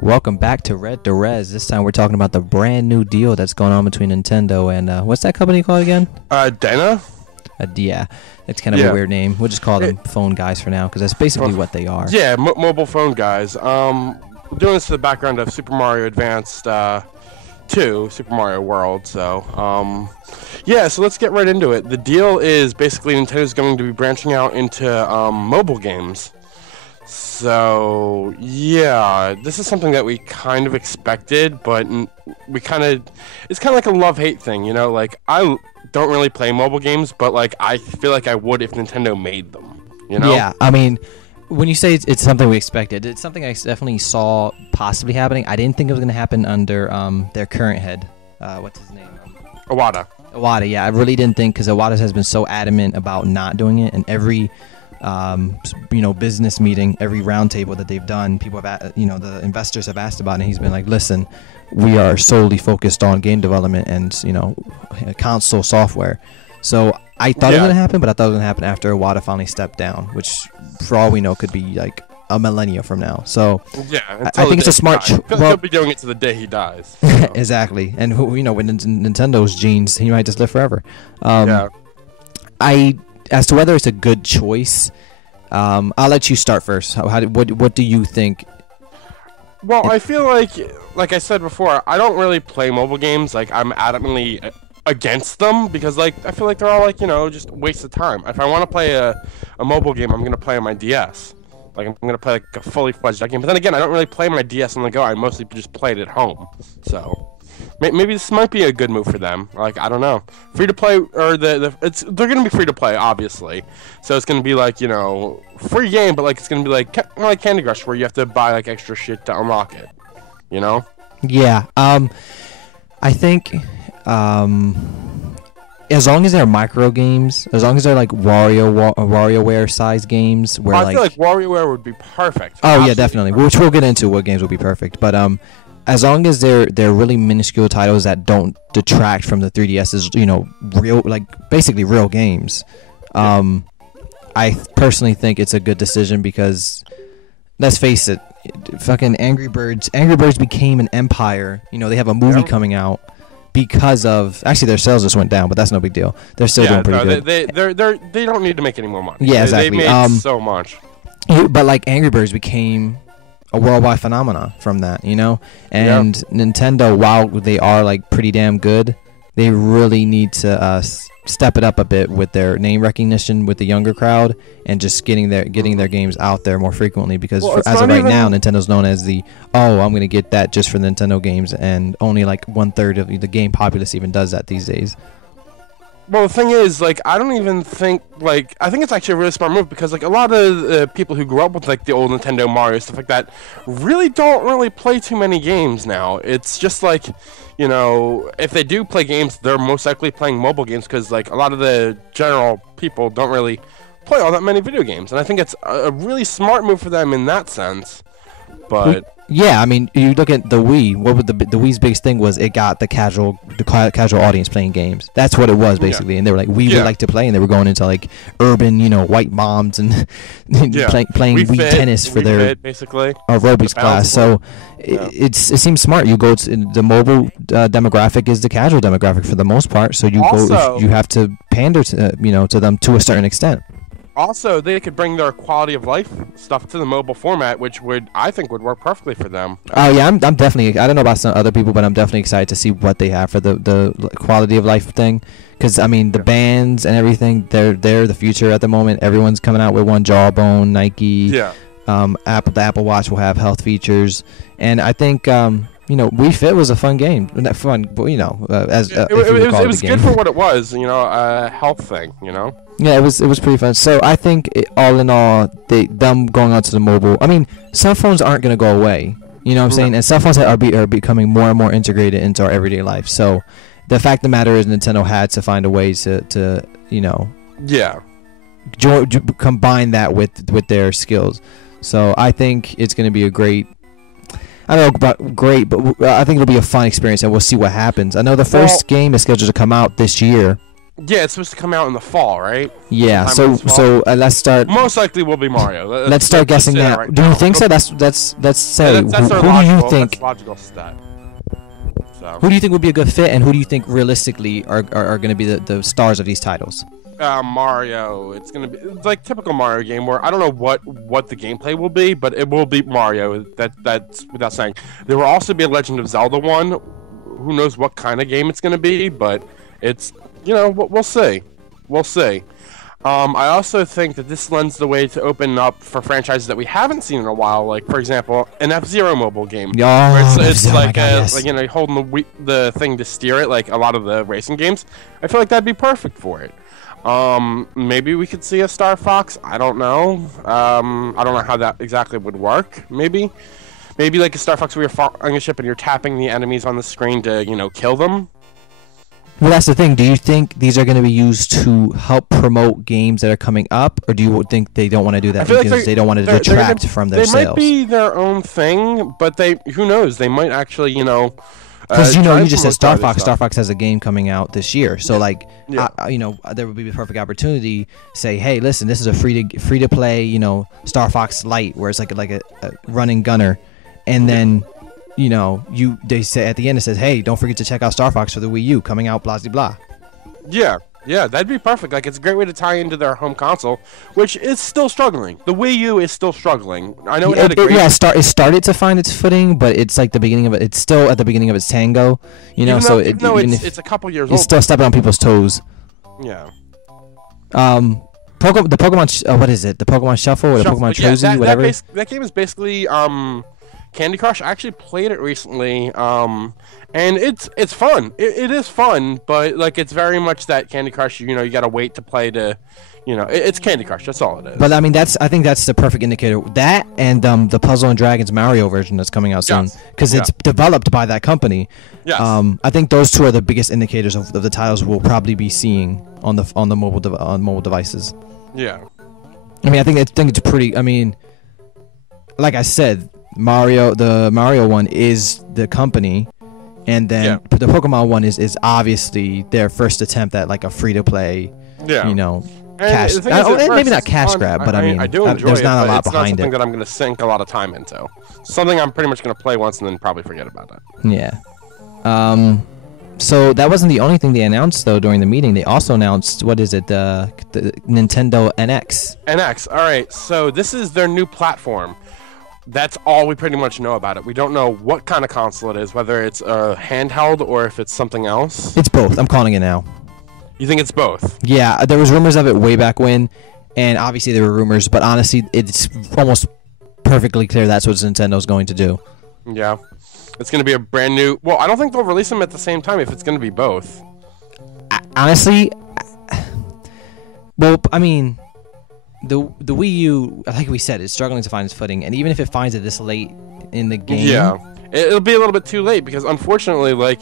Welcome back to Red to Res. This time we're talking about the brand new deal that's going on between Nintendo and what's that company called again? Dana? Yeah, it's kind of a weird name. We'll just call them phone guys for now because that's basically what they are. Yeah, mobile phone guys. We're doing this to the background of Super Mario Advanced 2, Super Mario World. So, so let's get right into it. The deal is basically Nintendo's going to be branching out into mobile games. So, yeah, this is something that we kind of expected, but it's kind of like a love-hate thing, you know? Like, I don't really play mobile games, but, like, I feel like I would if Nintendo made them, you know? Yeah, I mean, when you say it's something we expected, it's something I definitely saw possibly happening. I didn't think it was going to happen under their current head. What's his name? Iwata, yeah. I really didn't think, because Iwata has been so adamant about not doing it, and every business meeting, every roundtable that they've done, people have, the investors have asked about it, and he's been like, listen, we are solely focused on game development and, console software. So I thought it was going to happen, but I thought it was going to happen after Iwata finally stepped down, which, for all we know, could be like a millennia from now. So yeah, I think it's a smart choice. He'll be doing it to the day he dies. So. Exactly. And, with Nintendo's genes, he might just live forever. As to whether it's a good choice, I'll let you start first. What do you think? Well, I feel like I said before, I don't really play mobile games. Like, I'm adamantly against them because, like, I feel like they're all, like, just a waste of time. If I want to play a mobile game, I'm going to play on my DS. Like, I'm going to play, like, a fully fledged game. But then again, I don't really play my DS on the go. I mostly just play it at home. So maybe this might be a good move for them. Like, I don't know. Free to play, or they're gonna be free to play, obviously. So it's gonna be like, free game, but like it's gonna be like Candy Crush, where you have to buy like extra shit to unlock it. Yeah. I think as long as they're micro games, as long as they're like WarioWare size games, where I feel like WarioWare would be perfect. Oh, absolutely, yeah, definitely. Which we'll get into what games will be perfect, but as long as they're really minuscule titles that don't detract from the 3DS's, real, like, basically real games, I personally think it's a good decision because, let's face it, fucking Angry Birds became an empire. They have a movie coming out because of, actually their sales just went down, but that's no big deal. They're still doing pretty good. They don't need to make any more money. Yeah, exactly. They made so much. But like Angry Birds became a worldwide phenomena from that, and Nintendo, while they are like pretty damn good, they really need to step it up a bit with their name recognition with the younger crowd and just getting their games out there more frequently, because as of right now, Nintendo's known as I'm going to get that just for Nintendo games, and only like 1/3 of the game populace even does that these days. Well, the thing is, like, I don't even think, like, I think it's actually a really smart move because, like, a lot of people who grew up with, like, the old Nintendo Mario, stuff like that, really don't really play too many games now. It's just, like, if they do play games, they're most likely playing mobile games because, like, a lot of the general people don't really play all that many video games. And I think it's a really smart move for them in that sense. But yeah, I mean, you look at the Wii. What would the Wii's biggest thing was? It got the casual audience playing games. That's what it was basically. And they were like, we would like to play, and they were going into like urban, white moms and playing Wii tennis for their basically aerobics class. So it seems smart. You go to the mobile demographic is the casual demographic for the most part. So you you have to pander to to them to a certain extent. Also, they could bring their quality of life stuff to the mobile format, which I think would work perfectly for them. Oh yeah, I'm definitely. I don't know about some other people, but I'm definitely excited to see what they have for the quality of life thing. Because I mean, the bands and everything, they're the future at the moment. Everyone's coming out with one Jawbone, Nike. Yeah. The Apple Watch will have health features, and I think Wii Fit was a fun game. Not fun, but it was good for what it was. A health thing. Yeah, it was pretty fun. So I think all in all, them going on to the mobile. I mean, cell phones aren't going to go away. You know what I'm saying? And cell phones are becoming more and more integrated into our everyday life. So the fact of the matter is, Nintendo had to find a way to combine that with their skills. So I think it's going to be a great. I don't know about great, but I think it'll be a fun experience, and we'll see what happens. I know the first game is scheduled to come out this year. Yeah, it's supposed to come out in the fall, right? Yeah. Sometime So this fall. let's start. Most likely will be Mario. Let's start guessing say that now. right Do you now. think so? Let's say Yeah, that's who do you think? That's logical stat. So. Who do you think would be a good fit, and who do you think realistically are going to be the stars of these titles? Mario. It's gonna be like typical Mario game where I don't know what the gameplay will be, but it will be Mario. That's without saying. There will also be a Legend of Zelda one. Who knows what kind of game it's gonna be, but it's we'll see. We'll see. I also think that this lends the way to open up for franchises that we haven't seen in a while, like for example, an F-Zero mobile game. Oh, where it's like, yes. like holding the thing to steer it, like a lot of the racing games. I feel like that'd be perfect for it. Maybe we could see a Starfox. I don't know. I don't know how that exactly would work. Maybe like a Starfox where you're following a ship and you're tapping the enemies on the screen to kill them. Well, that's the thing. Do you think these are going to be used to help promote games that are coming up, or do you think they don't want to do that because they don't want to detract from their sales? They might be their own thing, but who knows? They might actually, because you just said Starfox. Starfox has a game coming out this year, so there would be the perfect opportunity. Say, hey, listen, this is a free to play, Starfox Lite, where it's like a running gunner, and then. They say at the end it says, "Hey, don't forget to check out Starfox for the Wii U coming out." Blah blah blah. Yeah, that'd be perfect. Like it's a great way to tie into their home console, which is still struggling. The Wii U is still struggling. I know it started to find its footing, but it's like the beginning of it. It's still at the beginning of its tango. It's a couple years old. It's still stepping on people's toes. Yeah. The Pokemon. What is it? The Pokemon Shuffle or the Pokemon Chosen? Whatever. That game is basically Candy Crush. I actually played it recently, and it's fun. It is fun, but like it's very much that Candy Crush. You gotta wait to play to, it's Candy Crush. That's all it is. But I mean, I think that's the perfect indicator. That and the Puzzle and Dragons Mario version that's coming out soon, because it's developed by that company. Yes. I think those two are the biggest indicators of the titles we'll probably be seeing on the mobile devices. Yeah. I mean, I think it's pretty. I mean, like I said. The Mario one is the company, and then the Pokemon one is obviously their first attempt at like a free to play, cash. Maybe not cash grab, but I do enjoy there's not a lot behind it. It's not something that I'm going to sink a lot of time into. Something I'm pretty much going to play once and then probably forget about it. Yeah. So that wasn't the only thing they announced though during the meeting. They also announced the Nintendo NX. NX. All right. So this is their new platform. That's all we pretty much know about it. We don't know what kind of console it is, whether it's a handheld or if it's something else. It's both. I'm calling it now. You think it's both? Yeah, there was rumors of it way back when, and obviously there were rumors, but honestly, it's almost perfectly clear that's what Nintendo's going to do. Yeah. It's going to be a brand new... Well, I don't think they'll release them at the same time if it's going to be both. Honestly, well, I mean... The Wii U, like we said, is struggling to find its footing, and even if it finds it this late in the game, it'll be a little bit too late because unfortunately, like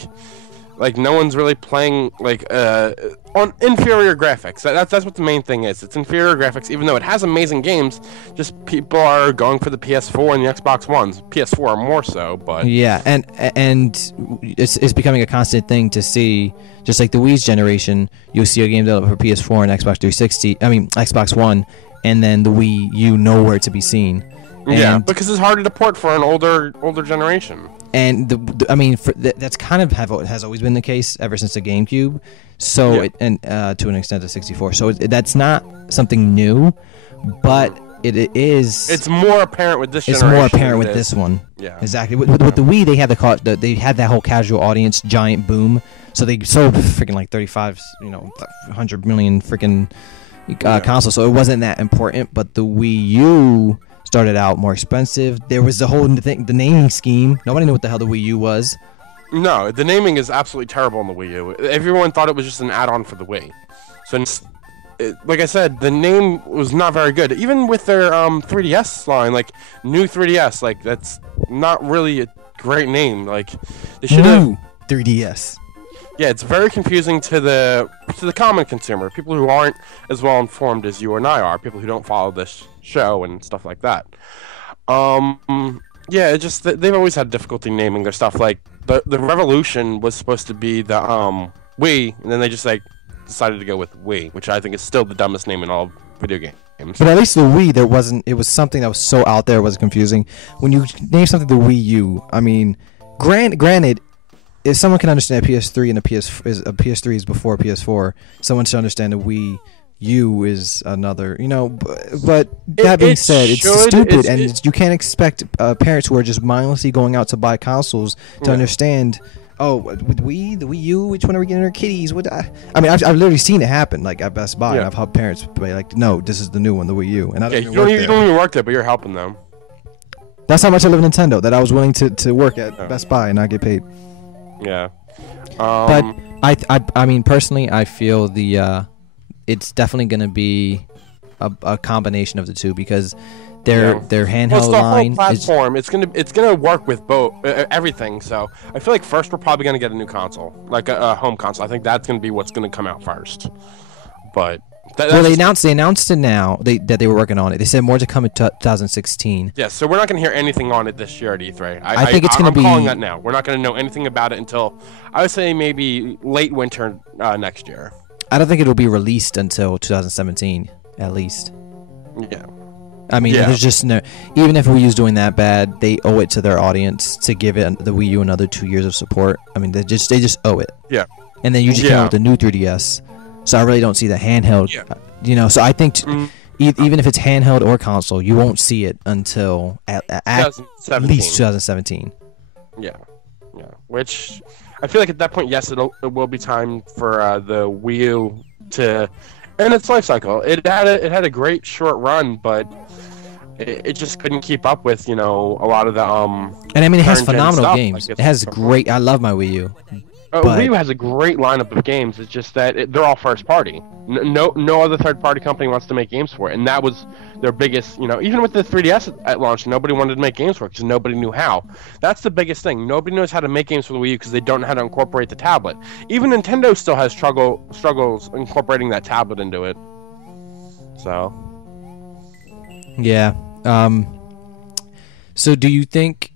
no one's really playing on inferior graphics. That's what the main thing is. It's inferior graphics, even though it has amazing games. Just people are going for the PS4 and the Xbox Ones. PS4 are more so, but yeah, and it's becoming a constant thing to see. Just like the Wii's generation, you'll see a game developed for PS4 and Xbox 360. I mean Xbox One. And then the Wii U nowhere to be seen. Yeah, because it's harder to port for an older generation. And that's kind of has always been the case ever since the GameCube. So to an extent the 64. So that's not something new, but it is. It's more apparent with this generation. It's more apparent with this one. Yeah, exactly. With the Wii, they had that whole casual audience giant boom. So they sold freaking like 35, 100 million freaking. Console, so it wasn't that important, but the Wii U started out more expensive. There was the whole thing, the naming scheme. Nobody knew what the hell the Wii U was. No, the naming is absolutely terrible on the Wii U. Everyone thought it was just an add-on for the Wii. So, like I said, the name was not very good. Even with their 3DS line, like new 3DS, like that's not really a great name. Like they should have 3DS. Yeah, it's very confusing to the common consumer, people who aren't as well informed as you and I are, people who don't follow this show and stuff like that. Yeah, it just they've always had difficulty naming their stuff. Like the Revolution was supposed to be the Wii, and then they just like decided to go with Wii, which I think is still the dumbest name in all video games. But at least the Wii, there wasn't. It was something that was so out there, it was confusing. When you name something the Wii U, I mean, granted, if someone can understand a PS3 and a PS3 is before PS4, someone should understand a Wii U is another. But that being said, it's stupid, and you can't expect parents who are just mindlessly going out to buy consoles to understand. Oh, with the Wii U, which one are we getting our kiddies? I mean, I've literally seen it happen, like at Best Buy, and I've helped parents be like, no, this is the new one, the Wii U, and I don't even work there. You don't even work there, but you're helping them. That's how much I love Nintendo, that I was willing to work at Best Buy and not get paid. Yeah. But I mean, personally, I feel it's definitely going to be a combination of the two, because their handheld line platform. It's gonna work with both everything. So I feel like first we're probably gonna get a new console, like a home console. I think that's gonna be what's gonna come out first. But they announced it now that they were working on it. They said more to come in 2016. Yeah, so we're not gonna hear anything on it this year at E3. I think it's gonna be. I'm calling that now. We're not gonna know anything about it until I would say maybe late winter next year. I don't think it'll be released until 2017 at least. Yeah. I mean, there's just no. Even if Wii U's doing that bad, they owe it to their audience to give it the Wii U another 2 years of support. I mean, they just owe it. Yeah. And then you just came out with the new 3DS, so I really don't see the handheld. Yeah. So I think even if it's handheld or console, you won't see it until at least 2017. Yeah. Which I feel like at that point, yes, it will be time for the Wii U to end its life cycle. It had a great short run, but it just couldn't keep up with a lot of the And I mean, it has phenomenal games. It has great. I love my Wii U. Wii U has a great lineup of games. It's just that they're all first party. No other third party company wants to make games for it, and that was their biggest. Even with the 3DS at launch, nobody wanted to make games for it because nobody knew how. That's the biggest thing. Nobody knows how to make games for the Wii U because they don't know how to incorporate the tablet. Even Nintendo still has struggles incorporating that tablet into it. So. Yeah. So do you think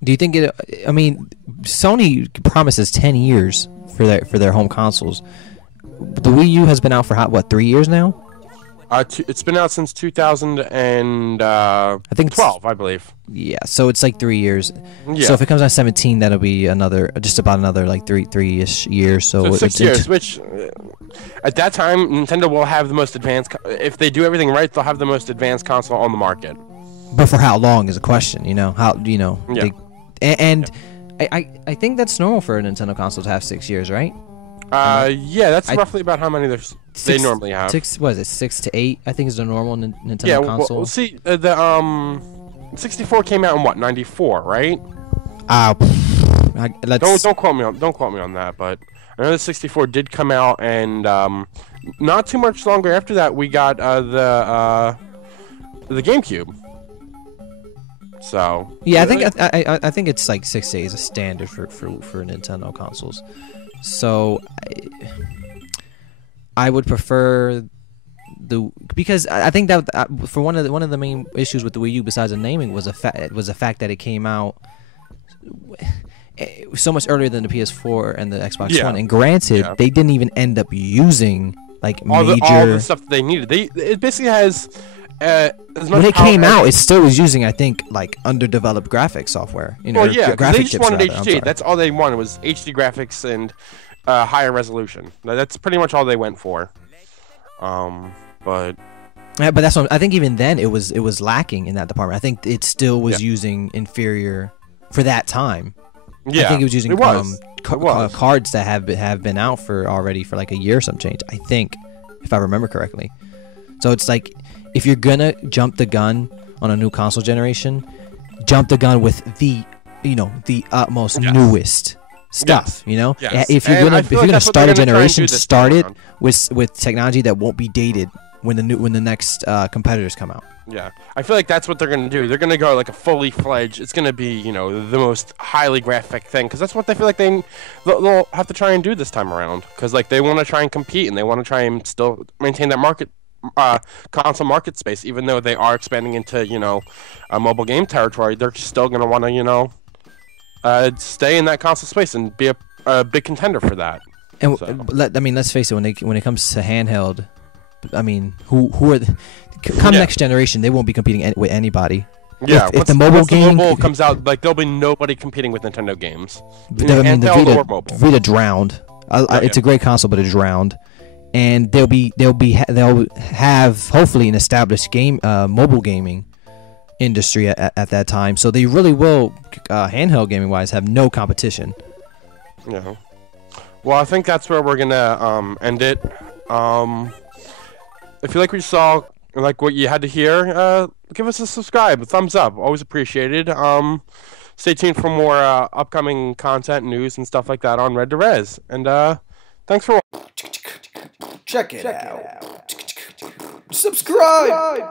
it? I mean, Sony promises 10 years for their home consoles. The Wii U has been out for 3 years now? It's been out since 2012, I believe. Yeah, so it's like 3 years. Yeah. So if it comes out 17, that'll be just about another like three-ish years. So 6 years, which at that time Nintendo will have the most advanced. If they do everything right, they'll have the most advanced console on the market. But for how long is a question, How Yeah. I think that's normal for a Nintendo console to have 6 years, right? Yeah, that's roughly about how many they normally have. 6 to 8? I think is the normal Nintendo console. Well, see, the 64 came out in what, 94, right? Don't quote me on that, but I know the 64 did come out, and not too much longer after that, we got the GameCube. So yeah, I think it's like 6 days a standard for Nintendo consoles. So I would prefer because I think that for one of the main issues with the Wii U besides the naming was the fact that it came out so much earlier than the PS4 and the Xbox One. And granted, they didn't even end up using like all the stuff that they needed. It basically has. When it came out, it still was using, I think, like underdeveloped graphics software. Well, yeah, they just wanted HD. That's all they wanted was HD graphics and higher resolution. That's pretty much all they went for. But that's what I think. Even then, it was lacking in that department. I think it still was using inferior for that time. Yeah, I think it was using cards that have been out for like a year or some change. I think, if I remember correctly. So it's like, if you're gonna jump the gun on a new console generation, jump the gun with the utmost newest stuff. Yes. If you're gonna start a generation, start it with technology that won't be dated when the next competitors come out. Yeah, I feel like that's what they're gonna do. They're gonna go like a fully fledged. It's gonna be the most highly graphic thing, because that's what they feel like they'll have to try and do this time around. Because like they want to try and compete, and they want to try and still maintain that console market space, even though they are expanding into a mobile game territory. They're still gonna want to stay in that console space and be a big contender for that. And So. I mean, let's face it. When it comes to handheld, I mean, who are come next generation? They won't be competing with anybody. Yeah, if the mobile game comes out, like there'll be nobody competing with Nintendo games. I mean, the Handheld or mobile. Vita drowned. It's a great console, but it drowned. And they'll have hopefully an established mobile gaming industry at that time. So they really will, handheld gaming wise, have no competition. Yeah. Well, I think that's where we're gonna end it. If you like what you saw, like what you had to hear, give us a subscribe, a thumbs up, always appreciated. Stay tuned for more upcoming content, news, and stuff like that on Red to Res. And thanks for watching. Check it out. Subscribe.